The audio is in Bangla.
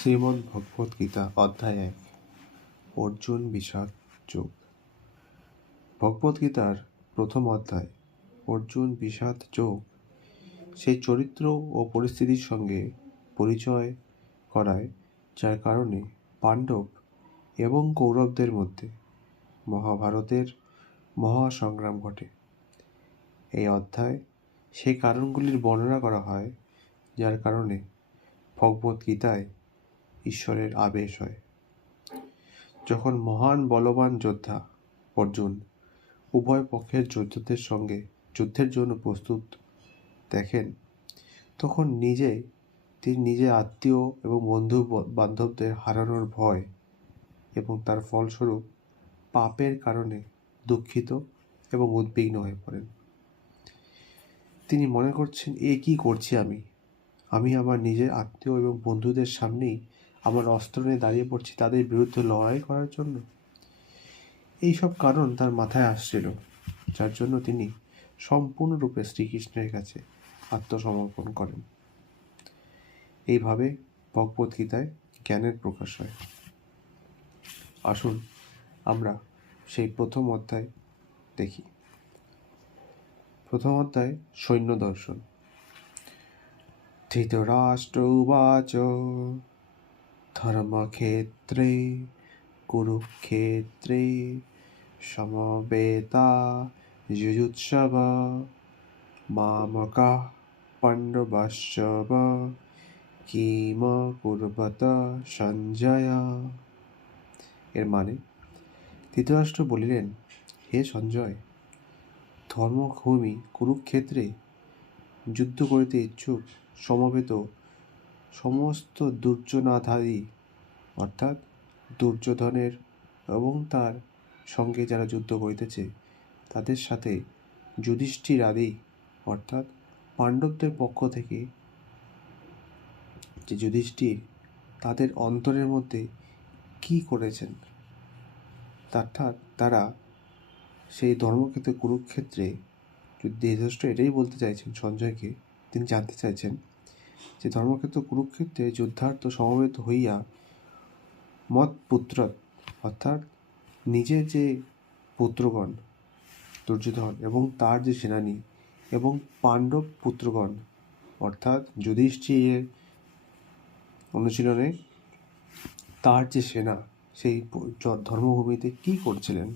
শ্রীমদ্ ভগবত গীতা অধ্যায় এক, অর্জুন বিষাদ যোগ। ভগবত গীতার প্রথম অধ্যায়, অর্জুন বিষাদ যোগ, সেই চরিত্র ও পরিস্থিতির সঙ্গে পরিচয় করায়, যার কারণে পাণ্ডব এবং কৌরবদের মধ্যে মহাভারতের মহাসংগ্রাম ঘটে। এই অধ্যায় সেই কারণগুলির বর্ণনা করা হয়, যার কারণে ভগবত গীতায় ঈশ্বরের আবেশ হয়। যখন মহান বলবান যোদ্ধা অর্জুন উভয় পক্ষের যোদ্ধাদের সঙ্গে যুদ্ধের জন্য প্রস্তুত দেখেন, তখন নিজে, তিনি নিজে আত্মীয় এবং বন্ধু বান্ধবদের হারানোর ভয় এবং তার ফলস্বরূপ পাপের কারণে দুঃখিত এবং উদ্বিগ্ন হয়ে পড়েন। তিনি মনে করছেন, এ কি করছি আমি? আমি আমার নিজের আত্মীয় এবং বন্ধুদের সামনেই আমার অস্ত্র নিয়ে দাঁড়িয়ে পড়ছি তাদের বিরুদ্ধে লড়াই করার জন্য। এই সব কারণ তার মাথায় আসছিল, যার জন্য তিনি সম্পূর্ণরূপে শ্রীকৃষ্ণের কাছে আত্মসমর্পণ করেন। এইভাবে ভগবদ্গীতায় জ্ঞানের প্রকাশ হয়। আসুন আমরা সেই প্রথম অধ্যায় দেখি। প্রথম অধ্যায়, সৈন্য দর্শন। ধৃতরাষ্ট্র উবাচ। ধর্মক্ষেত্রে, কুরুক্ষেত্রে, সমবেতা, যুযুৎসব, মামকা, পাণ্ডবাশ্চব, কিম কুর্বত সঞ্জয়। এর মানে ধৃতরাষ্ট্র বলিলেন, হে সঞ্জয়, ধর্মভূমি, কুরুক্ষেত্রে যুদ্ধ করিতে ইচ্ছুক, সমবেত সমস্ত দুর্যোনাধারী অর্থাৎ দুর্যোধনের এবং তার সঙ্গে যারা যুদ্ধ করিতেছে, তাদের সাথে যুধিষ্ঠির আদি অর্থাৎ পাণ্ডবদের পক্ষ থেকে যে যুধিষ্ঠির, তাদের অন্তরের মধ্যে কি করেছেন? অর্থাৎ তারা সেই ধর্মক্ষেত্রে, কুরুক্ষেত্রে যদি ধৃতরাষ্ট্র এটাই বলতে চাইছেন সঞ্জয়কে, তিনি জানতে চাইছেন যে ধর্মক্ষেত্র কুরুক্ষেত্রে যুদ্ধার্থ সমবেত হইয়া মত পুত্র অর্থাৎ নিজের যে পুত্রগণ দুর্যোধন এবং তার যে সেনানী এবং পাণ্ডব পুত্রগণ, অর্থাৎ যুধিষ্ঠিরের অনুশীলনে তার যে সেনা, সেই ধর্মভূমিতে কি করছিলেন?